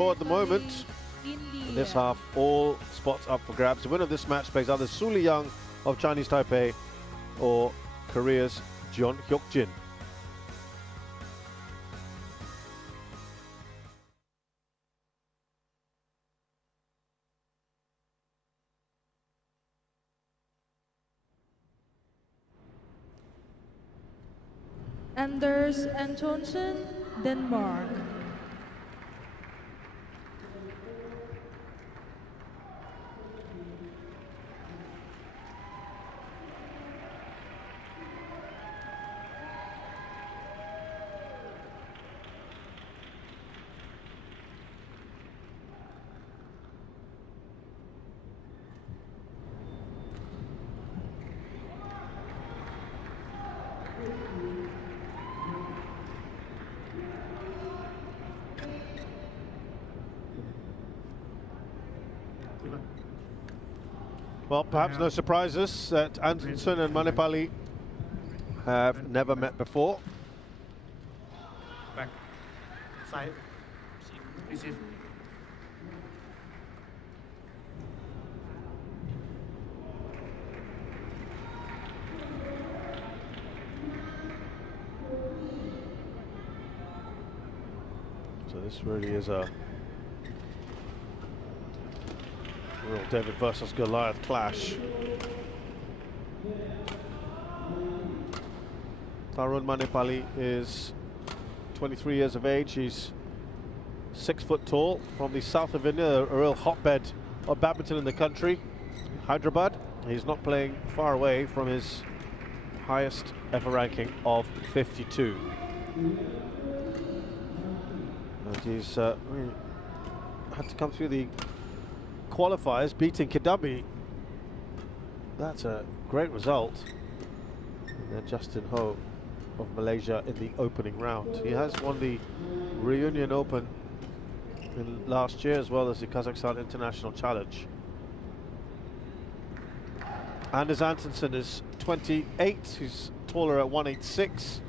At the moment, in this half, all spots up for grabs. The winner of this match plays either Su Li-young of Chinese Taipei or Korea's Jeon Hyuk-jin. Anders Antonsen, Denmark. Well, perhaps no surprises that Antonsen and Mannepalli have never met before. Back. Side. Receive. So this really is a real David versus Goliath clash. Tharun Mannepalli is 23 years of age. He's 6 foot tall, from the south of India, a real hotbed of badminton in the country, Hyderabad. He's not playing far away from his highest ever ranking of 52. And he's really had to come through the qualifiers, beating Kidambi. That's a great result. And then Justin Ho of Malaysia in the opening round. He has won the Reunion Open in last year, as well as the Kazakhstan International Challenge. Anders Antonsen is 28. He's taller at 186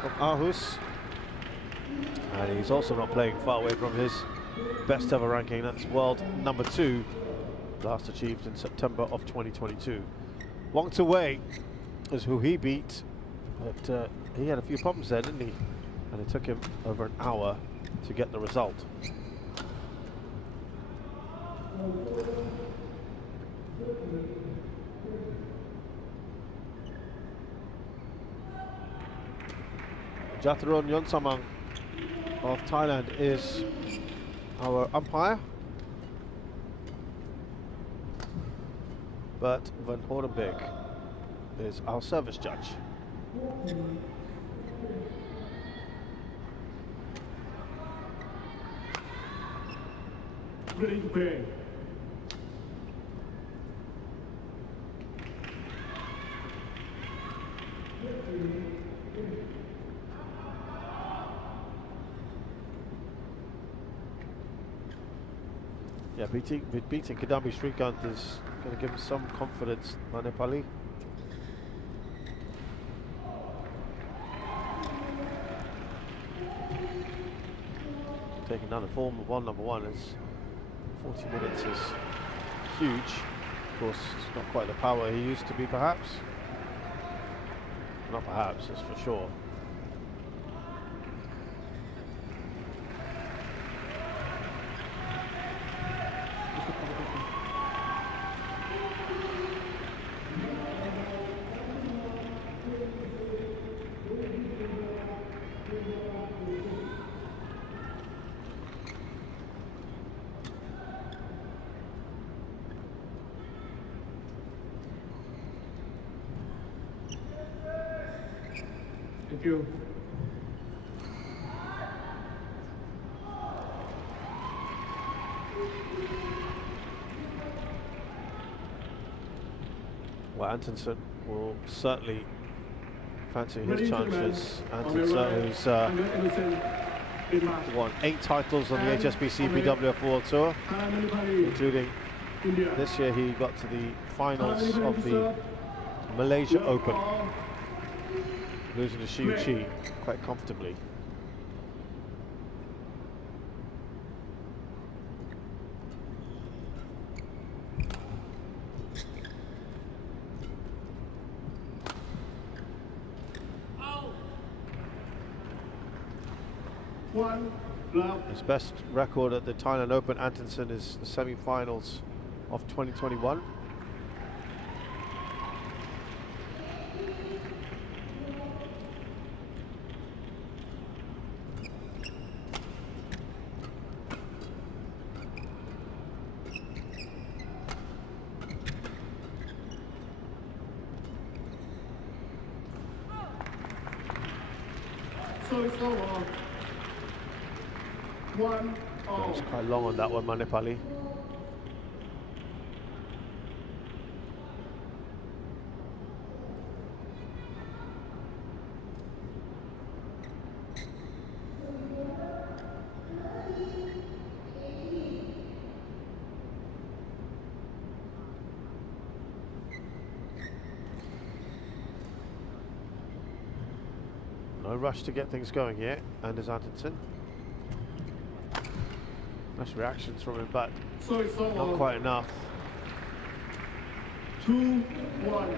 from Aarhus. And he's also not playing far away from his best ever ranking. That's world number 2, last achieved in September of 2022. Wang Tzu-wei is who he beat, but he had a few problems there, didn't he? And it took him over an hour to get the result. Jatharun Yonsamang of Thailand is our umpire, but Van Horenbeek is our service judge. Ready to play. Yeah, beating Kidambi Srikanth is going to give him some confidence, Mannepalli. Taking down the form of world number 1 is 40 minutes is huge. Of course, it's not quite the power he used to be, perhaps. Not perhaps, that's for sure. Thank you. Well, Antonsen will certainly fancy his chances. Antonsen, who's won 8 titles on the HSBC BWF World Tour, including this year he got to the finals of the Malaysia Open, losing to Xiu Qi quite comfortably. 1 love. His best record at the Thailand Open, Antonsen, is the semi-finals of 2021. So it's over. 1 That all. was quite long on that one, Mannepalli. No rush to get things going here, Anders Antonsen. Nice reactions from him, but So it's over. not quite enough. 2-1.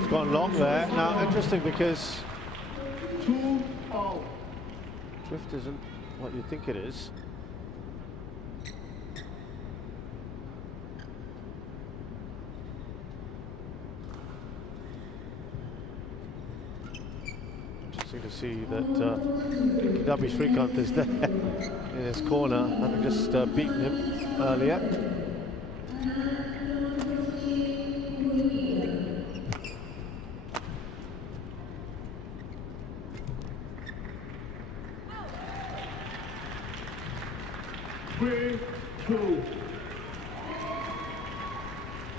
It's gone long there. Now, interesting because 2 all. drift isn't what you think it is. Interesting to see that Dabi Srikanth is there in his corner, having just beaten him earlier.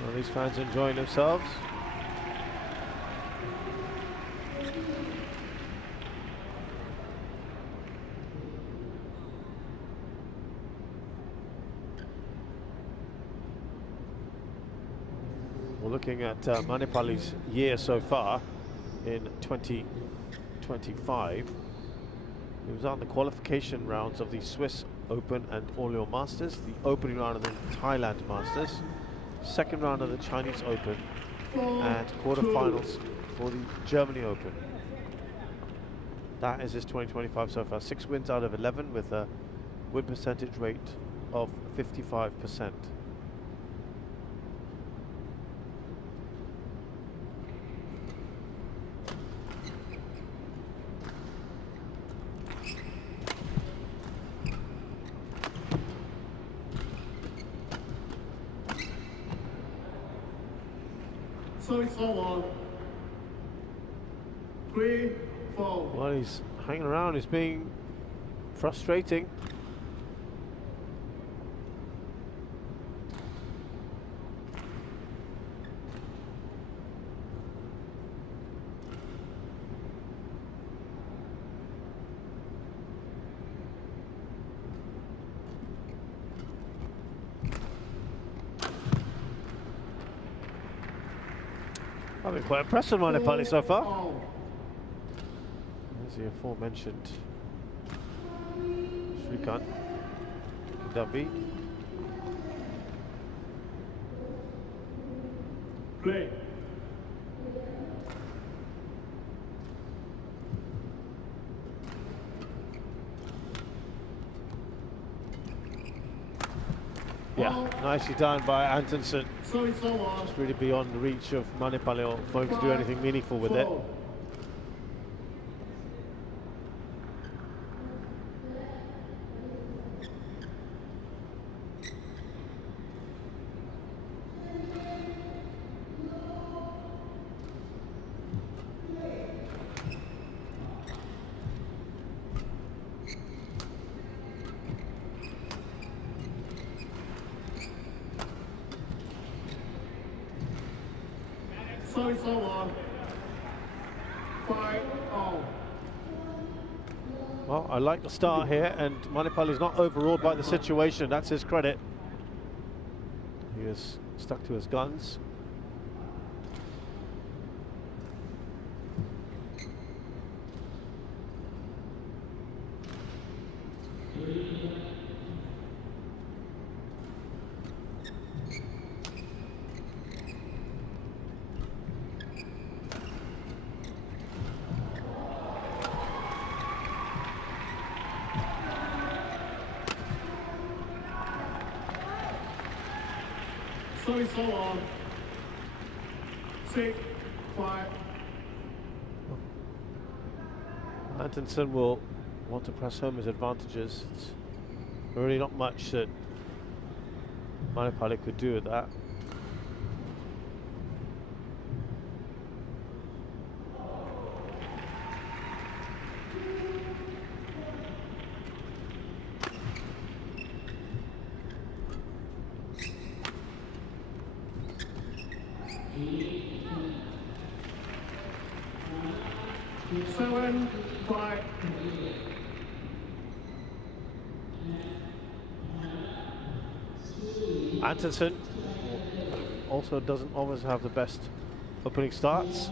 Well, these fans enjoying themselves. We're looking at Mannepalli's year so far in 2025. He was on the qualification rounds of the Swiss Open and Orléans Masters, the opening round of the Thailand Masters, second round of the Chinese Open, and quarterfinals for the Germany Open. That is his 2025 so far. 6 wins out of 11 with a win percentage rate of 55%. So it's over. 3-4. Well, he's hanging around, he's being frustrating. I've been quite impressed with Mannepalli so far. There's the aforementioned Srikanth, Dabi. Play. Yeah, nicely done by Antonsen. So it's over. It's really beyond the reach of Mannepalli or for him to do anything meaningful with it. 4. So it's over. 5-all. Well, I like the start here, and Mannepalli's not overawed by the situation. That's his credit. He has stuck to his guns. So it's so long. 6, 5. Antonsen will want to press home his advantages. It's really not much that Mannepalli could do with that. Antonsen also doesn't always have the best opening starts.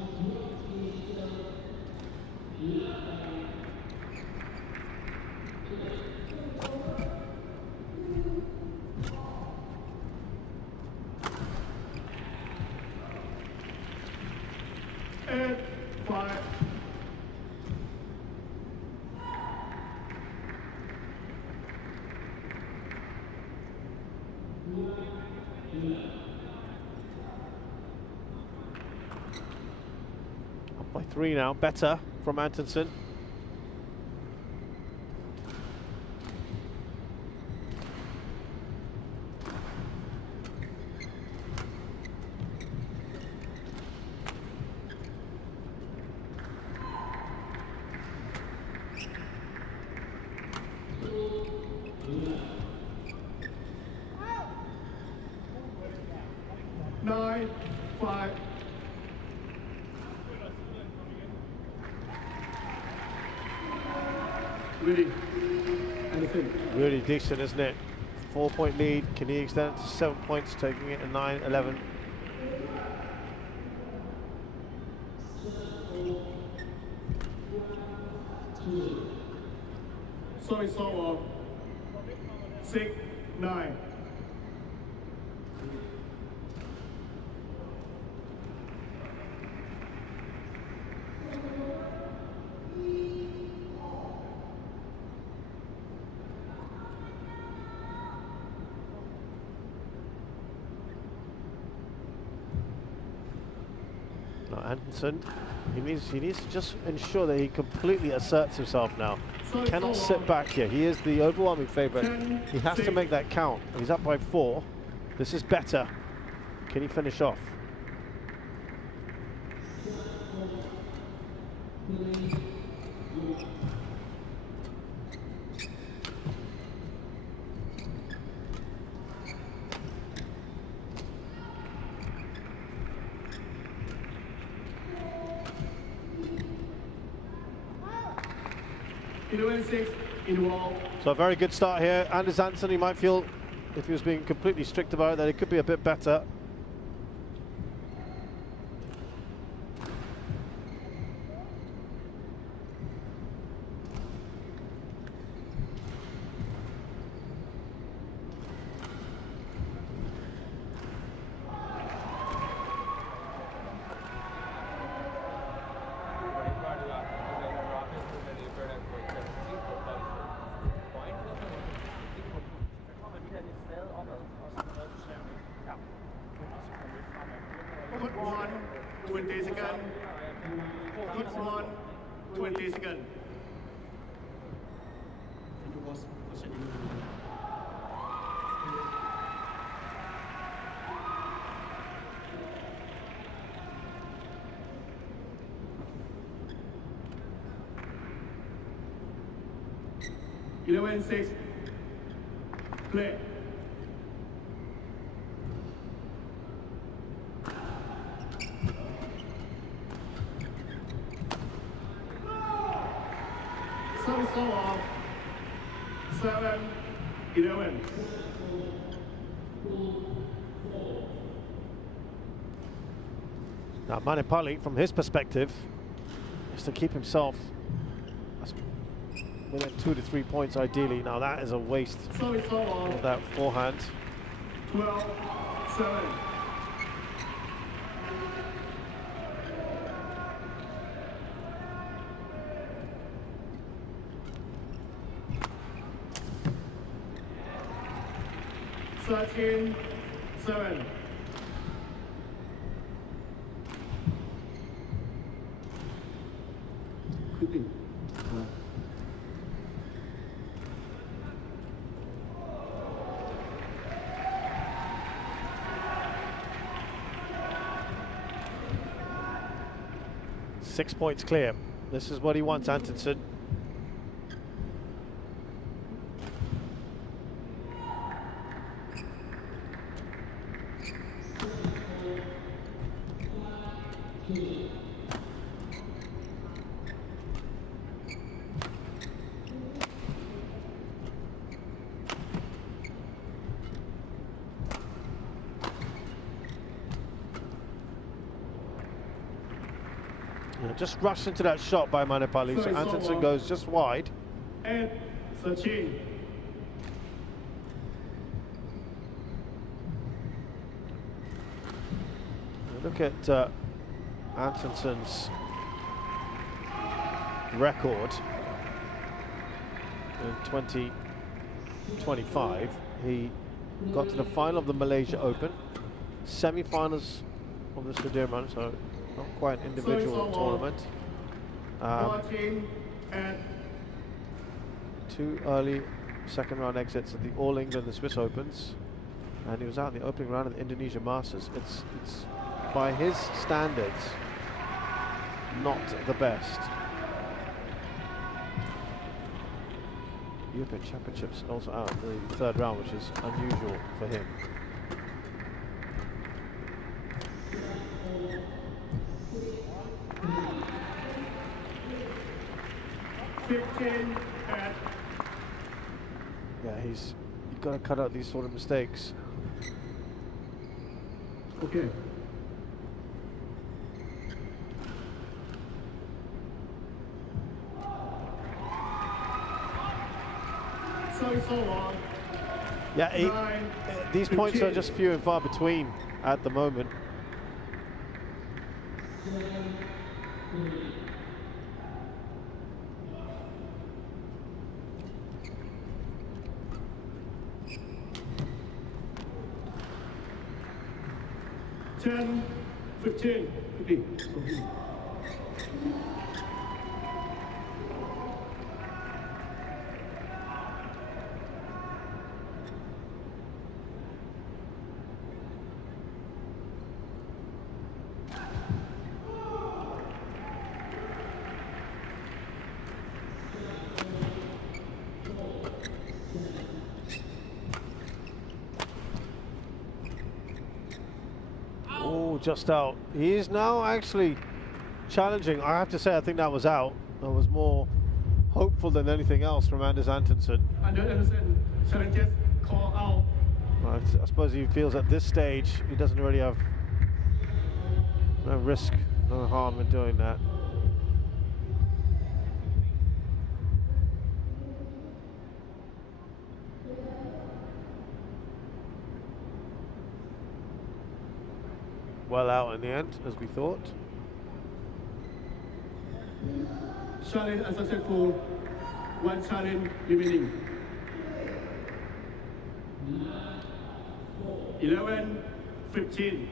And 5. Up by 3 now, better from Antonsen. Really decent, isn't it? 4-point lead. Can he extend it to 7 points, taking it to 9-11? So it's so long. 6, 9. Antonsen, he needs to just ensure that he completely asserts himself now. He cannot sit back here. He is the overwhelming favourite. He has to make that count. He's up by 4. This is better. Can he finish off? So a very good start here. Anders Antonsen, he might feel, if he was being completely strict about it, that it could be a bit better. Put 1, 20 seconds. Put 1, 20 seconds. 11-6. Play. So long. 7-11. Now Mannepalli, from his perspective, is to keep himself as within 2 to 3 points ideally. Now that is a waste of that forehand. 12-7. Thirteen, 7. Six points clear. This is what he wants, Antonsen. Just rushed into that shot by Mannepalli, so Antonsen goes just wide. 8-13. Look at Antonsen's record in 2025. He got to the final of the Malaysia Open, semi-finals of the Sudirman, so not quite an individual tournament. 2 early second round exits at the All England and the Swiss Opens, and he was out in the opening round of the Indonesia Masters. It's by his standards not the best. European Championships also out in the 3rd round, which is unusual for him. Yeah, you've got to cut out these sort of mistakes. Okay. So long. Yeah, these points are just few and far between at the moment. Ten, 15. Just out. He is now actually challenging. I have to say, I think that was out. That was more hopeful than anything else from Anders Antonsen. Anderson challenges call out. Right, I suppose he feels at this stage he doesn't really have no risk, no harm in doing that. Well out in the end, as we thought. Challenge unsuccessful. 1 challenge remaining. 11-15.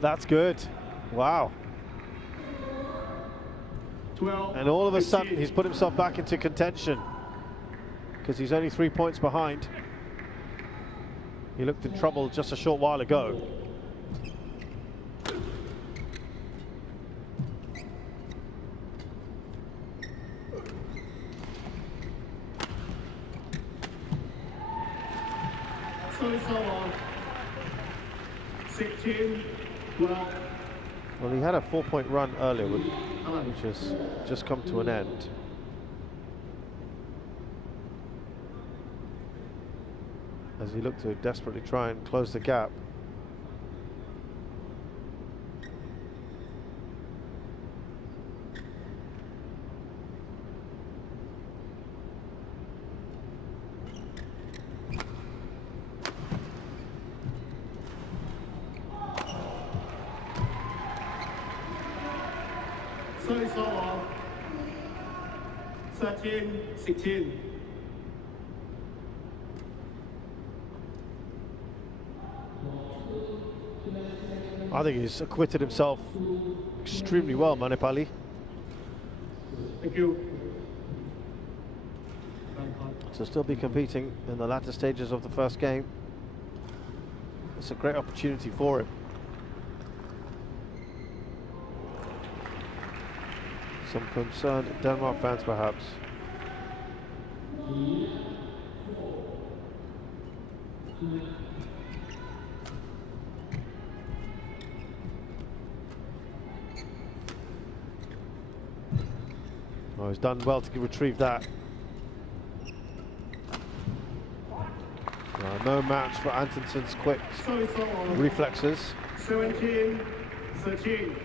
That's good. Wow. 12. And all of a sudden, he's put himself back into contention, because he's only 3 points behind. He looked in trouble just a short while ago. So long. 16, 12. Well, he had a 4-point run earlier, which has just come to an end. As he looked to desperately try and close the gap. Service over. 13, 16. I think he's acquitted himself extremely well, Mannepalli. Thank you. To still be competing in the latter stages of the first game. It's a great opportunity for him. Some concerned Denmark fans perhaps. Oh, he's done well to retrieve that. No match for Antonsen's quick reflexes. 17, 13.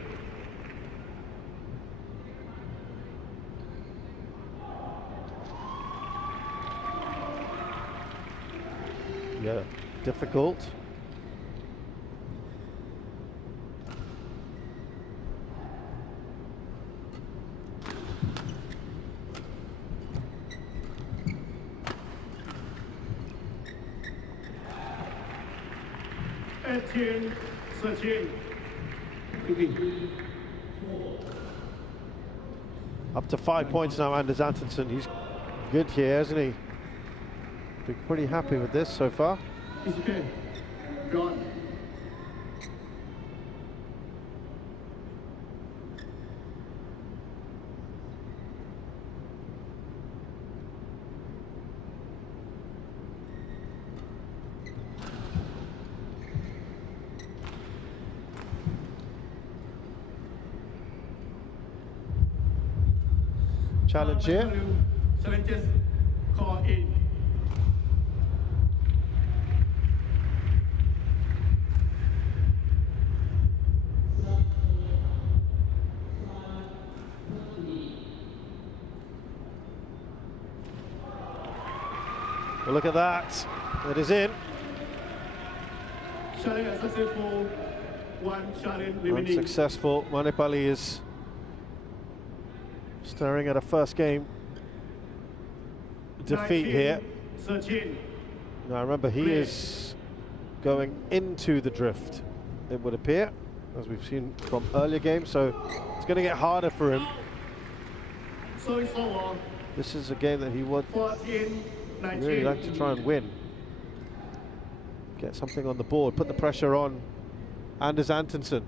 Yeah, difficult. Up to 5 points now, Anders Antonsen. He's good here, isn't he? Been pretty happy with this so far. It's okay. Gone. Challenge here. Challenges call in. Well, look at that. It is in. Challenge unsuccessful. One challenge remaining. Unsuccessful. Mannepalli is staring at a first game defeat 19, here. 13. Now remember, he is going into the drift, it would appear, as we've seen from earlier games, so it's going to get harder for him. So it's over. This is a game that he would 14, 19. really like to try and win. Get something on the board, put the pressure on Anders Antonsen.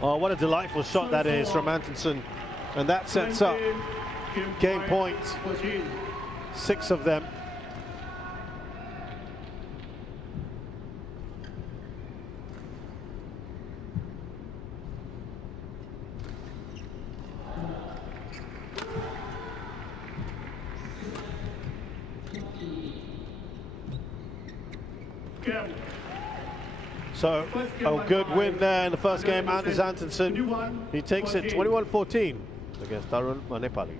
Oh, what a delightful shot that is from Antonsen. And that sets up game points. 6 of them. So, a good win there in the first game. Anders Antonsen, he takes it 21-14 against Tharun Mannepalli.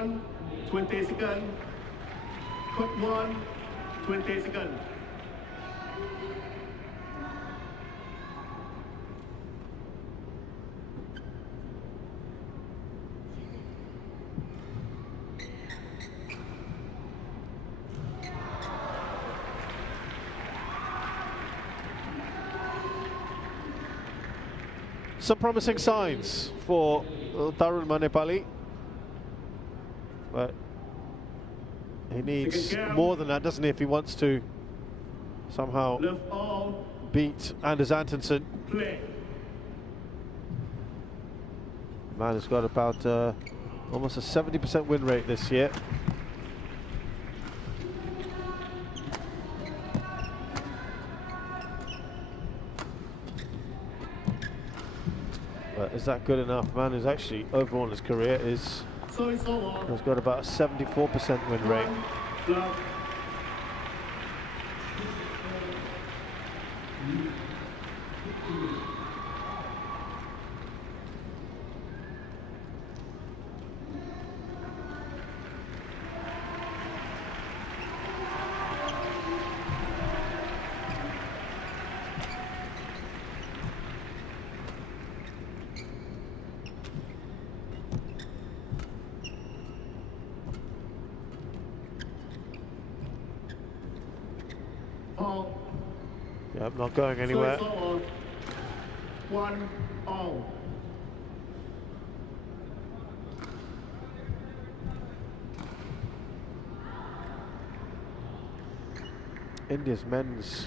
1, 20 seconds. Court 1, 20 seconds. Some promising signs for Tharun Mannepalli, but he needs more than that, doesn't he, if he wants to somehow beat Anders Antonsen. Man has got about almost a 70% win rate this year. But is that good enough? Man who's actually overall in his career has got about a 74% win rate. Yeah, I'm not going anywhere. 1 all. India's men's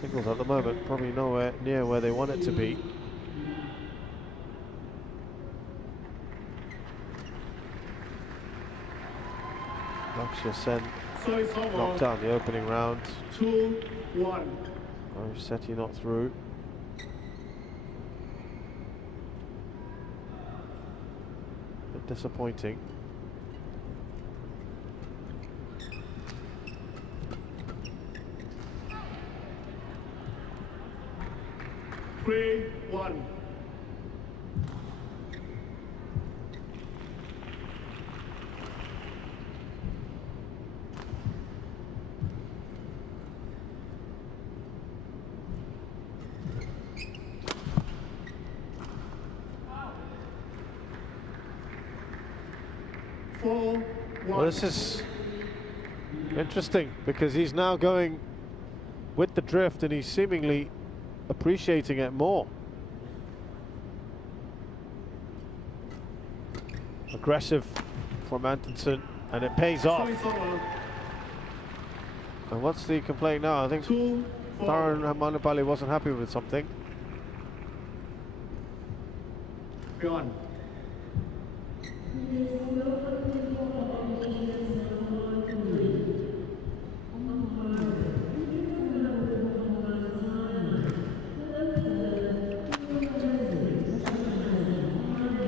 singles at the moment probably nowhere near where they want it to be. Lakshya Sen knocked out the opening round. 2-1. Sethi not through. Bit disappointing. Three, 1. Well, this is interesting because he's now going with the drift and he's seemingly appreciating it more. Aggressive from Antonsen, and it pays off. And what's the complaint now? I think Tharun Mannepalli wasn't happy with something. Beyond.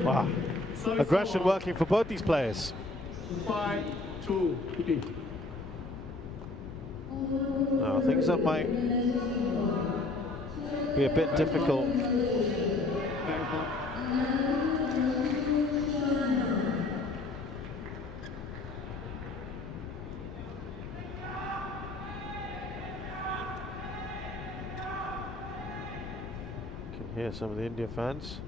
Wow. Aggression working for both these players. 5-2. Now, things that might be a bit difficult. You can hear some of the India fans.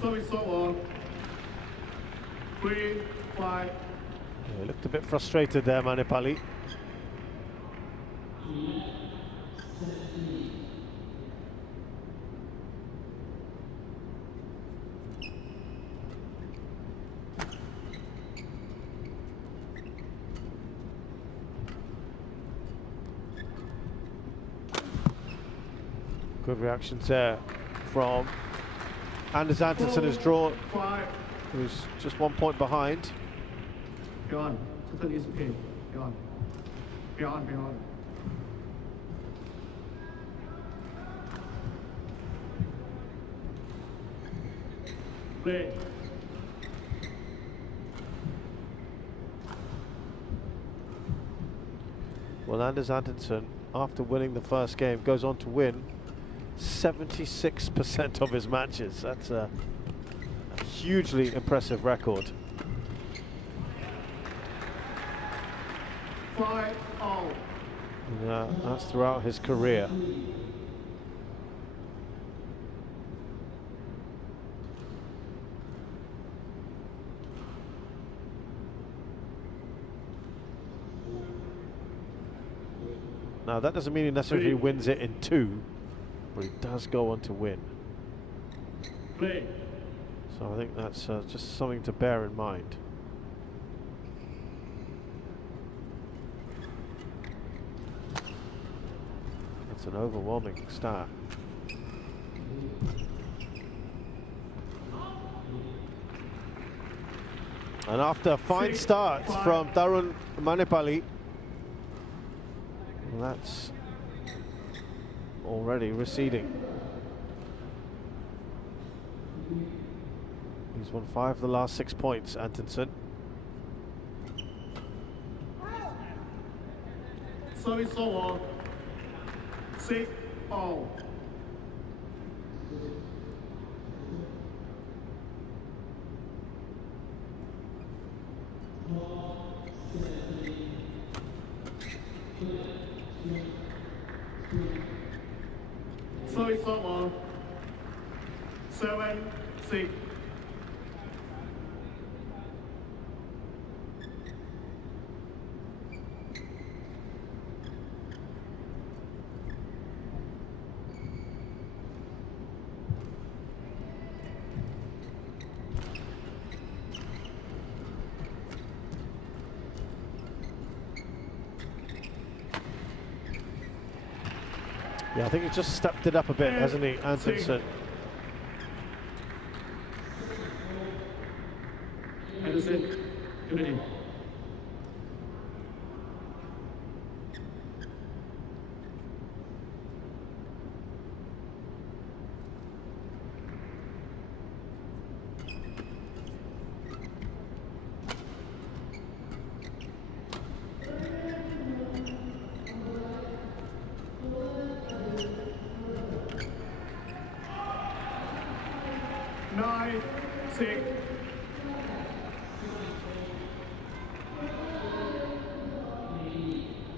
Service over. 3-5. Yeah, he looked a bit frustrated there, Mannepalli. Good reactions there from Anders Antonsen, who's drawn, who's just 1 point behind. Beyond. Totally is okay. Beyond. Beyond. Beyond. Play. Well, Anders Antonsen, after winning the first game, goes on to win 76% of his matches. That's a hugely impressive record. 5-all. Yeah, that's throughout his career. Now that doesn't mean he necessarily wins it in 2, but he does go on to win. Play. So I think that's just something to bear in mind. It's an overwhelming start. And after fine starts from Tharun Mannepalli, that's already receding. He's won 5 of the last 6 points, Antonsen. Service over. 6-all. Service over. 7-6. Yeah, I think he's just stepped it up a bit, hasn't he, Antonsen? Antonsen, ready. Nine, 6.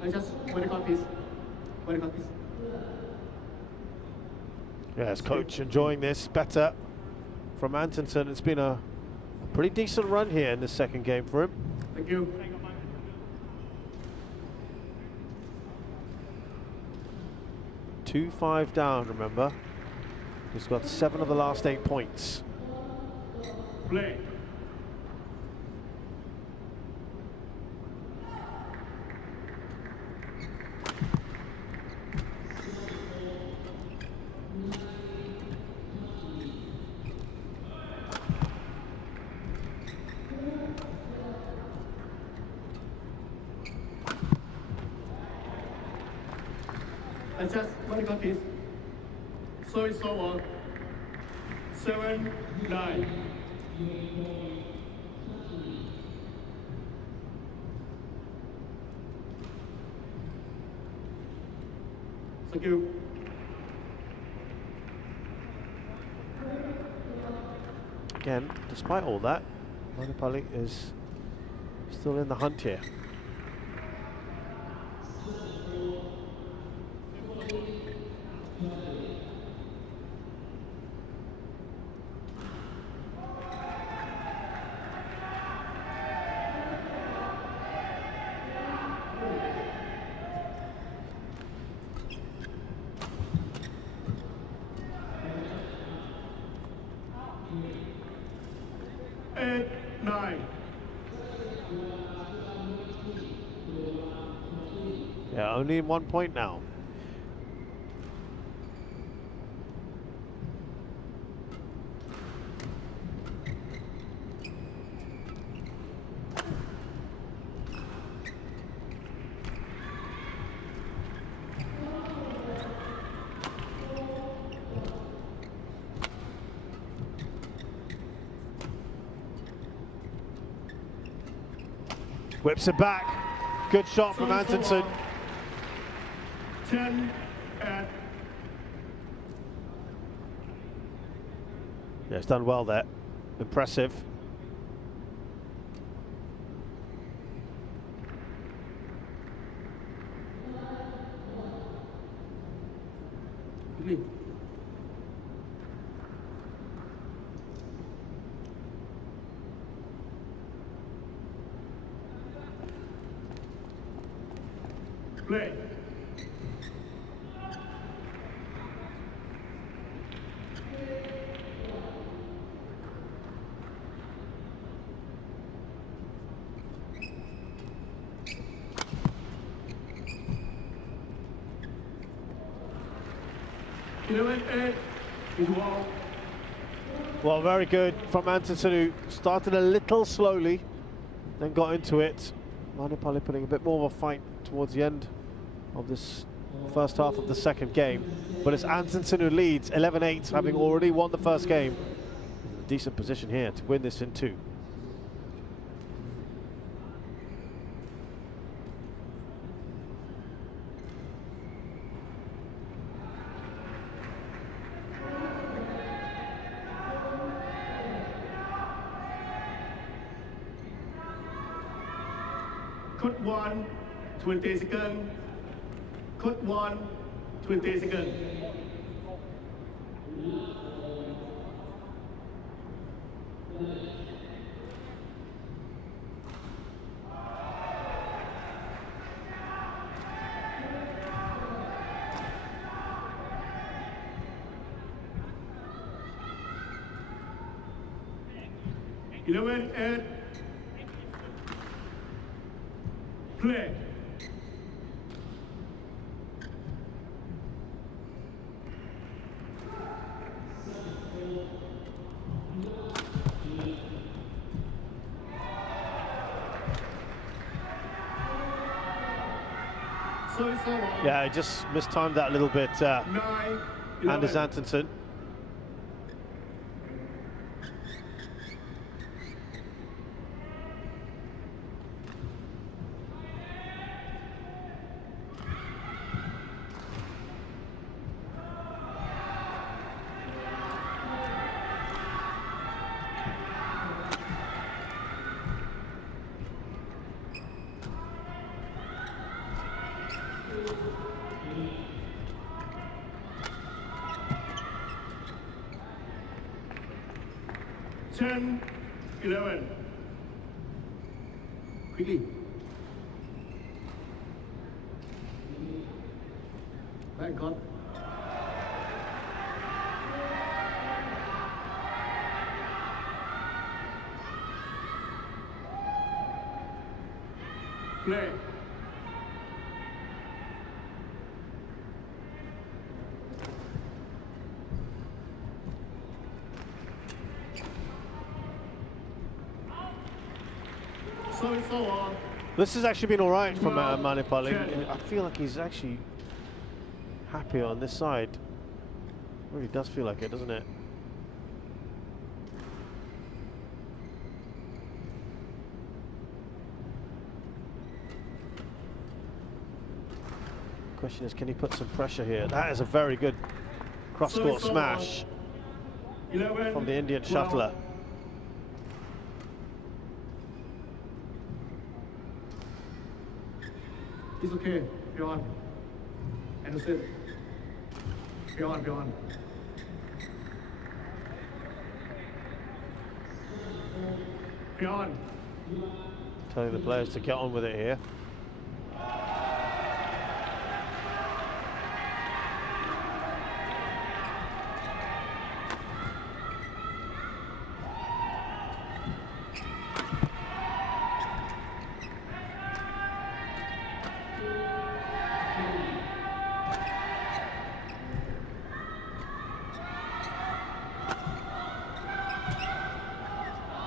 I just one call, please. One call, please. Yes, coach enjoying this better from Antonsen. It's been a pretty decent run here in the second game for him. Thank you. 2-5 down, remember. He's got 7 of the last 8 points. Play. Adjust one call, please. So it's over. 7-9. Thank you. Again, despite all that, Mannepalli is still in the hunt here. Yeah, only 1 point now. Whips it back. Good shot from Antonsen. 10 at. Yeah, it's done well there. Impressive. Play. Well, very good from Antonsen, who started a little slowly, then got into it. Mannepalli putting a bit more of a fight towards the end of this first half of the second game. But it's Antonsen who leads 11-8, having already won the first game. In a decent position here to win this in 2. Cut 1, 20 seconds. Cut 1, 20 seconds. Play. Yeah, I just mistimed that a little bit, Anders Antonsen. Ten, 11. Quickly. Back on. Play. This has actually been all right from Mannepalli. I feel like he's actually happier on this side. Really does feel like it, doesn't it? Question is, can he put some pressure here? That is a very good cross-court smash from the Indian shuttler. It's okay, beyond. Antonsen. Beyond. Beyond. Telling the players to get on with it here.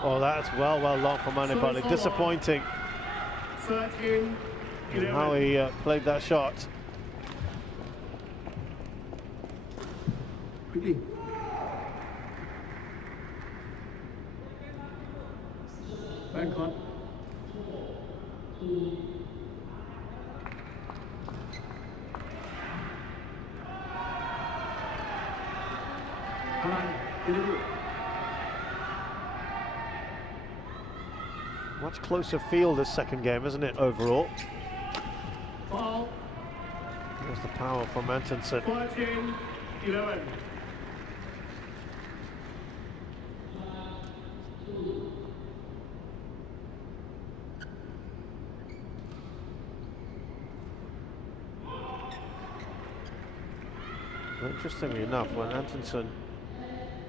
Oh, that's well long for Mannepalli. Disappointing 13, in how he played that shot. Quickly. Back on. Much closer field this second game, isn't it, overall? Foul. There's the power from Antonsen. 14-11. Well, interestingly enough, when Antonsen,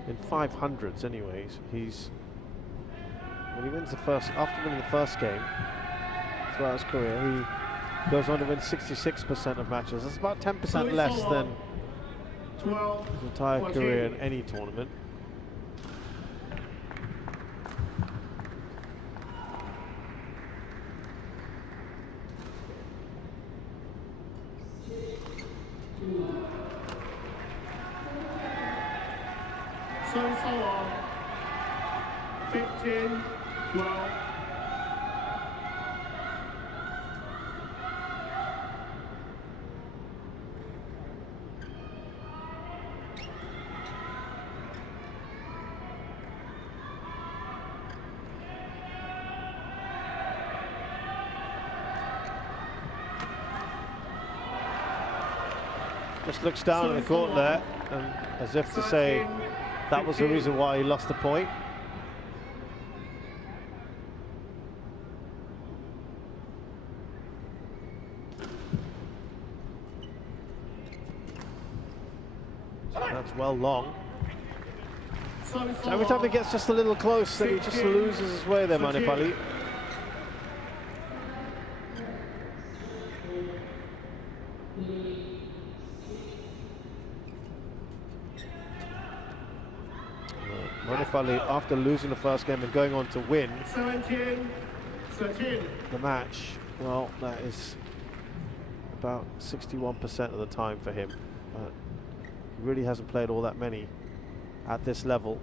in 500s anyways, when he wins the first, after winning the first game throughout his career, he goes on to win 66% of matches. That's about 10% less than his entire career in any tournament. So on. 15-12. Just looks down at the court there, and as if to say that was the reason why he lost the point. So that's well long. So every time he gets just a little close, then he just loses his way there, Mannepalli. Mannepalli, after losing the first game and going on to win 17-13. the match, well, that is about 61% of the time for him. But he really hasn't played all that many at this level.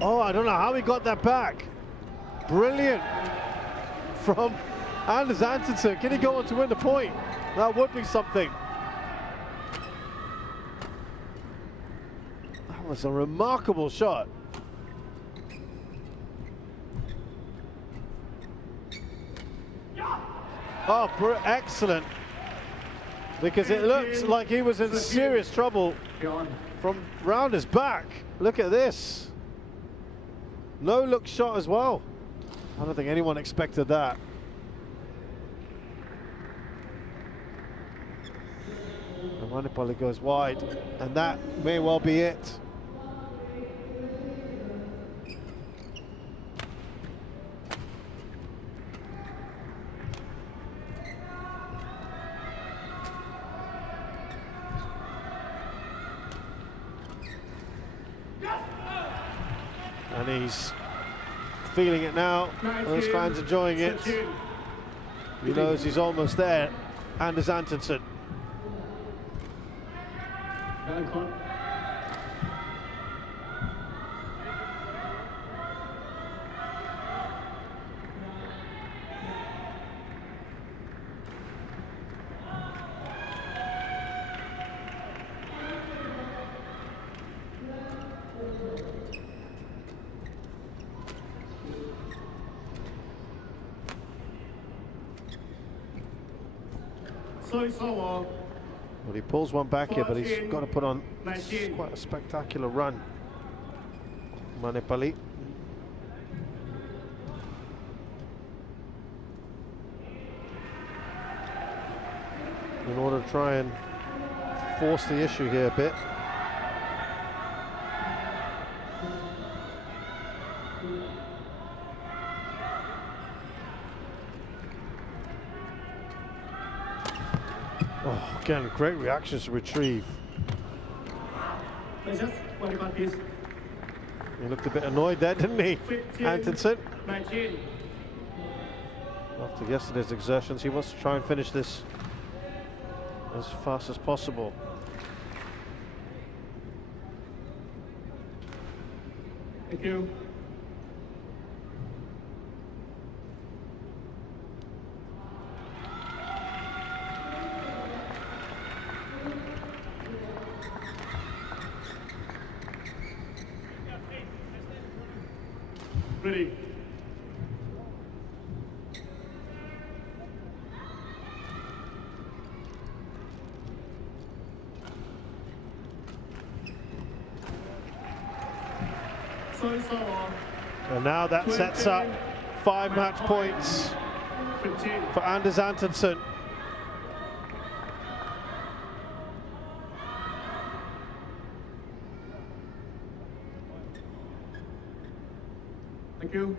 Oh, I don't know how he got that back. Brilliant from Anders Antonsen. Can he go on to win the point? That would be something. That was a remarkable shot. Oh, excellent. Because it looks like he was in serious trouble from round his back. Look at this. No look shot as well. I don't think anyone expected that. And Mannepalli goes wide, and that may well be it. And he's feeling it now. Those fans enjoying it. He knows he's almost there. Anders Antonsen. Well, he pulls one back here, but he's got to put on quite a spectacular run. Mannepalli. In order to try and force the issue here a bit. Oh, again, great reactions to retrieve. He looked a bit annoyed there, didn't he, Antonsen? After yesterday's exertions, he wants to try and finish this as fast as possible. Thank you. Ready. And now that sets up 5 match points for Anders Antonsen. Thank you.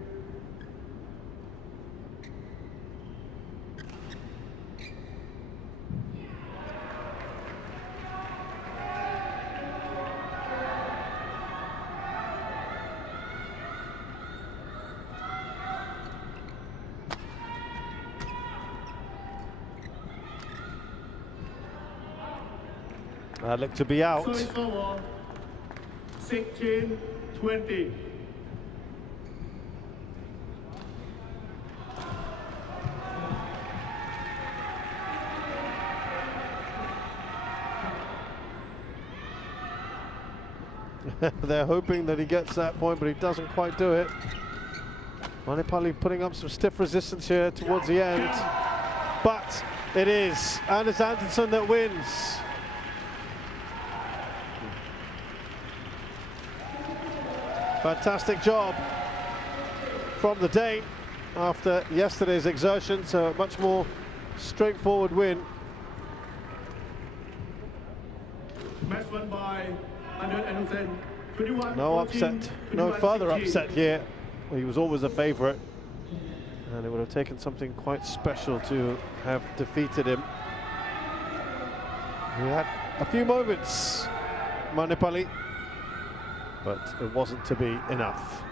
That looked to be out. 16-20. They're hoping that he gets that point, but he doesn't quite do it. Mannepalli putting up some stiff resistance here towards the end. But it is Anders Antonsen that wins. Fantastic job from the Dane after yesterday's exertion, so a much more straightforward win. Match won by Antonsen. No upset, no further upset here. He was always a favourite, and it would have taken something quite special to have defeated him. He had a few moments, Mannepalli, but it wasn't to be enough.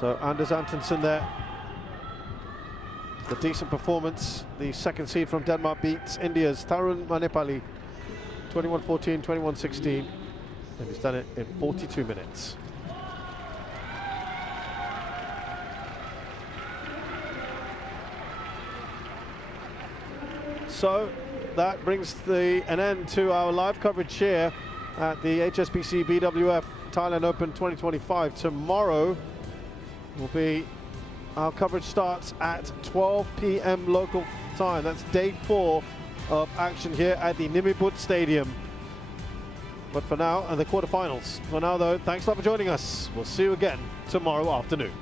So Anders Antonsen there, the decent performance. The second seed from Denmark beats India's Tharun Mannepalli 21-14, 21-16, and he's done it in 42 minutes. So that brings an end to our live coverage here at the HSBC BWF Thailand Open 2025. Tomorrow will be, our coverage starts at 12 p.m. local time. That's day 4 of action here at the Nimibut Stadium. But for now, and the quarterfinals. For now though, thanks a lot for joining us. We'll see you again tomorrow afternoon.